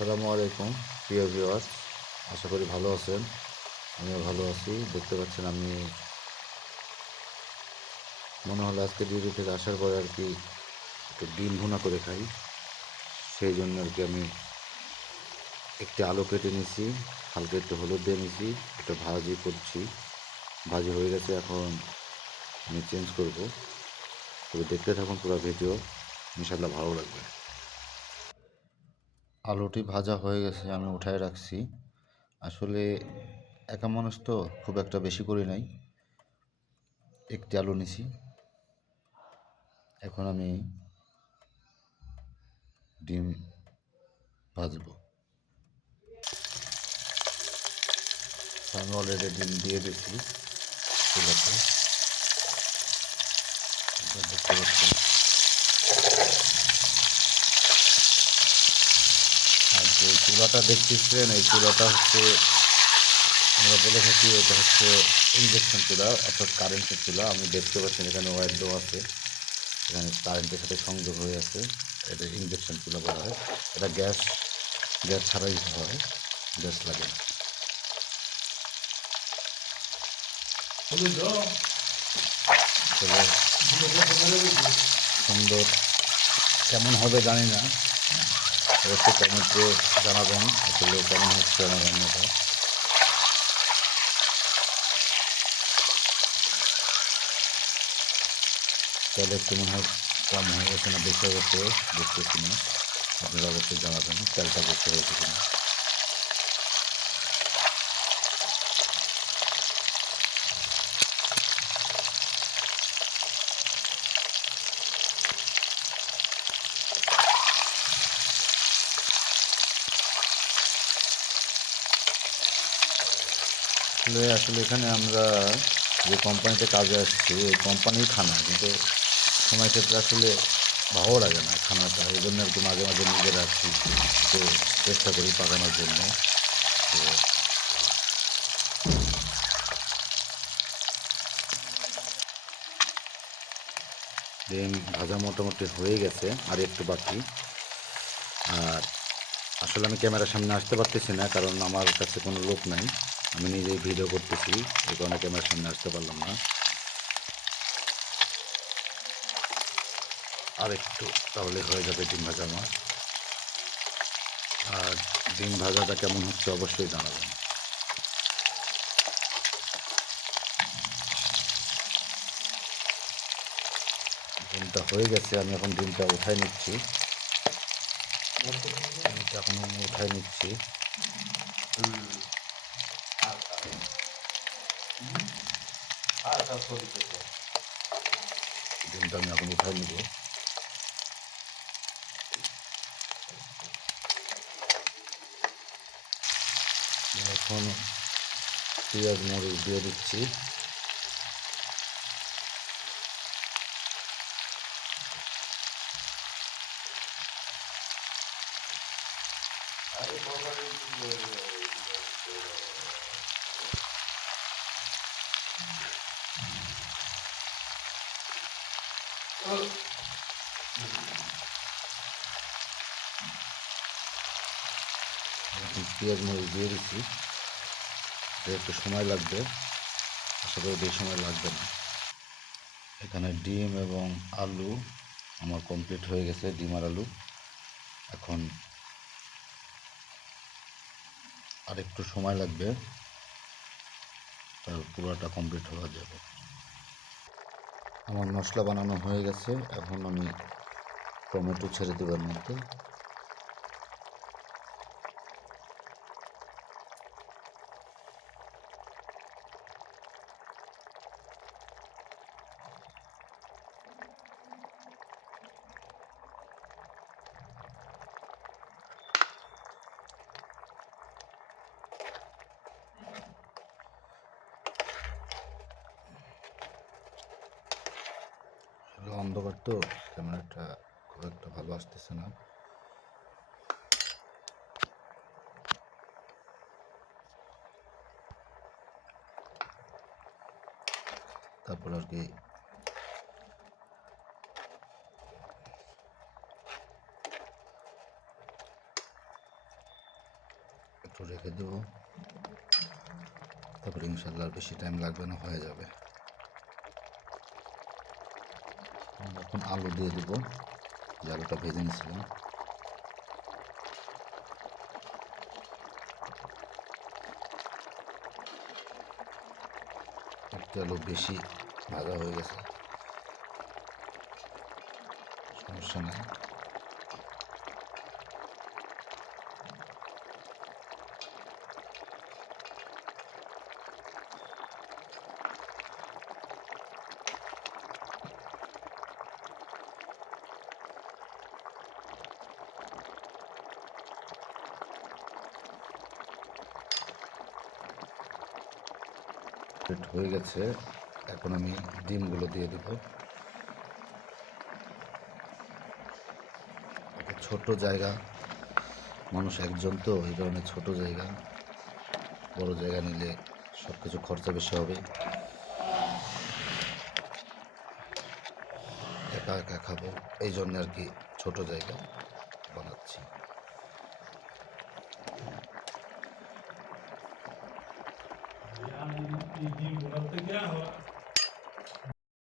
আসসালামু আলাইকুম প্রিয় ভিউয়ার্স, আশা করি ভালো আছেন। আমিও ভালো আছি। দেখতে পাচ্ছেন আমি মনে হলো আজকে ডিউটি থেকে আসার পরে আর কি একটু ডিম ভুনা করে খাই। সেই জন্য আর কি আমি একটি আলু কেটে নিছি, হালকা একটু হলুদ দিয়ে নিছি, একটু ভাজি করছি। ভাজি হয়ে গেছে, এখন আমি চেঞ্জ করব। তবে দেখতে থাকুন পুরো ভিডিও, ইনশাল্লাহ ভালো লাগবে। আলুটি ভাজা হয়ে গেছে, আমি উঠায় রাখছি। আসলে একা মানুষ তো খুব একটা বেশি করি নাই, একটি আলু নিছি। এখন আমি ডিম ভাজবো। আমি অলরেডি ডিম দিয়ে দিচ্ছি চুলাতে, দেখতে পাচ্ছেন। আর যে চুলাটা দেখতেছেন, এই চুলাটা হচ্ছে আমরা বলে থাকি এটা হচ্ছে ইঞ্জেকশন চুলা, অর্থাৎ কারেন্টের চুলা। আমি দেখতে পাচ্ছেন এখানে ওয়্যার দেওয়া আছে, এখানে কারেন্টের সাথে সংযোগ হয়ে আছে। এটা ইঞ্জেকশন চুলা বলা হয়। এটা গ্যাস গ্যাস ছাড়াই হয়, গ্যাস লাগে না। সুন্দর কেমন হবে জানি না, অবশ্যই কমেন্টে জানাবেন আসলে কেমন হচ্ছে আমার রান্নাটা। তাহলে একটু মনে হয় কম হয়ে গেছে না বেশি হয়ে গেছে, বুঝতেছি না। আপনারা অবশ্যই জানাবেন তেলটা বেশি হয়েছে কিনা। আসলে এখানে আমরা যে কোম্পানিতে কাজে আসছি, এই কোম্পানির খানা কিন্তু সময় ক্ষেত্রে আসলে ভালো লাগে না খানাটা। এই জন্য আর কি মাঝে মাঝে নিজেরা আর কি একটু চেষ্টা করি পাকানোর জন্য। তো ডিম ভাজা মোটামুটি হয়ে গেছে, আর একটু বাকি। আর আসলে আমি ক্যামেরার সামনে আসতে পারতেছি না, কারণ আমার কাছে কোনো লোক নাই। আমি নিজেই ভিডিও করতেছি, এই কারণে ক্যামেরার সামনে আসতে পারলাম না। আর একটু তাহলে হয়ে যাবে ডিম ভাজা আমার। আর ডিম ভাজাটা কেমন হচ্ছে অবশ্যই জানাবেন। ডিমটা হয়ে গেছে, আমি এখন ডিমটা উঠাই নিচ্ছি। ডিমটা এখন আমি উঠাই নিচ্ছি। ডিমটা আমি এখন উঠাই নিব। এখন পেঁয়াজ মরিচ দিয়ে দিচ্ছি। এখন পেঁয়াজ মরিচ দিয়ে দিচ্ছি। একটু সময় লাগবে, আশা করি বেশি সময় লাগবে না। এখানে ডিম এবং আলু আমার কমপ্লিট হয়ে গেছে, ডিম আর আলু। এখন আর একটু সময় লাগবে, তার পুরোটা কমপ্লিট হওয়া যাবে। আমার মশলা বানানো হয়ে গেছে, এখন আমি টমেটো ছেড়ে দেবার মধ্যে। অন্ধকার তো, ক্যামেরাটা খুব একটা ভালো আসতেছে না। তারপর আর কি একটু রেখে দেবো, তারপরে ইনশাল্লাহ আর বেশি টাইম লাগবে না, হয়ে যাবে। এখন আলু দিয়ে দেবো, যে আলুটা ভেজে নিয়েছিলাম। একটু আলু বেশি ভাজা হয়ে গেছে, সমস্যা নাই। হয়ে গেছে, এখন আমি ডিমগুলো দিয়ে দেব। ছোট জায়গা, মানুষ একজন তো, এই কারণে ছোট জায়গা। বড় জায়গা নিলে সব কিছু খরচা বেশি হবে। একা একা খাবো, এই জন্য আর কি ছোট জায়গা বানাচ্ছি।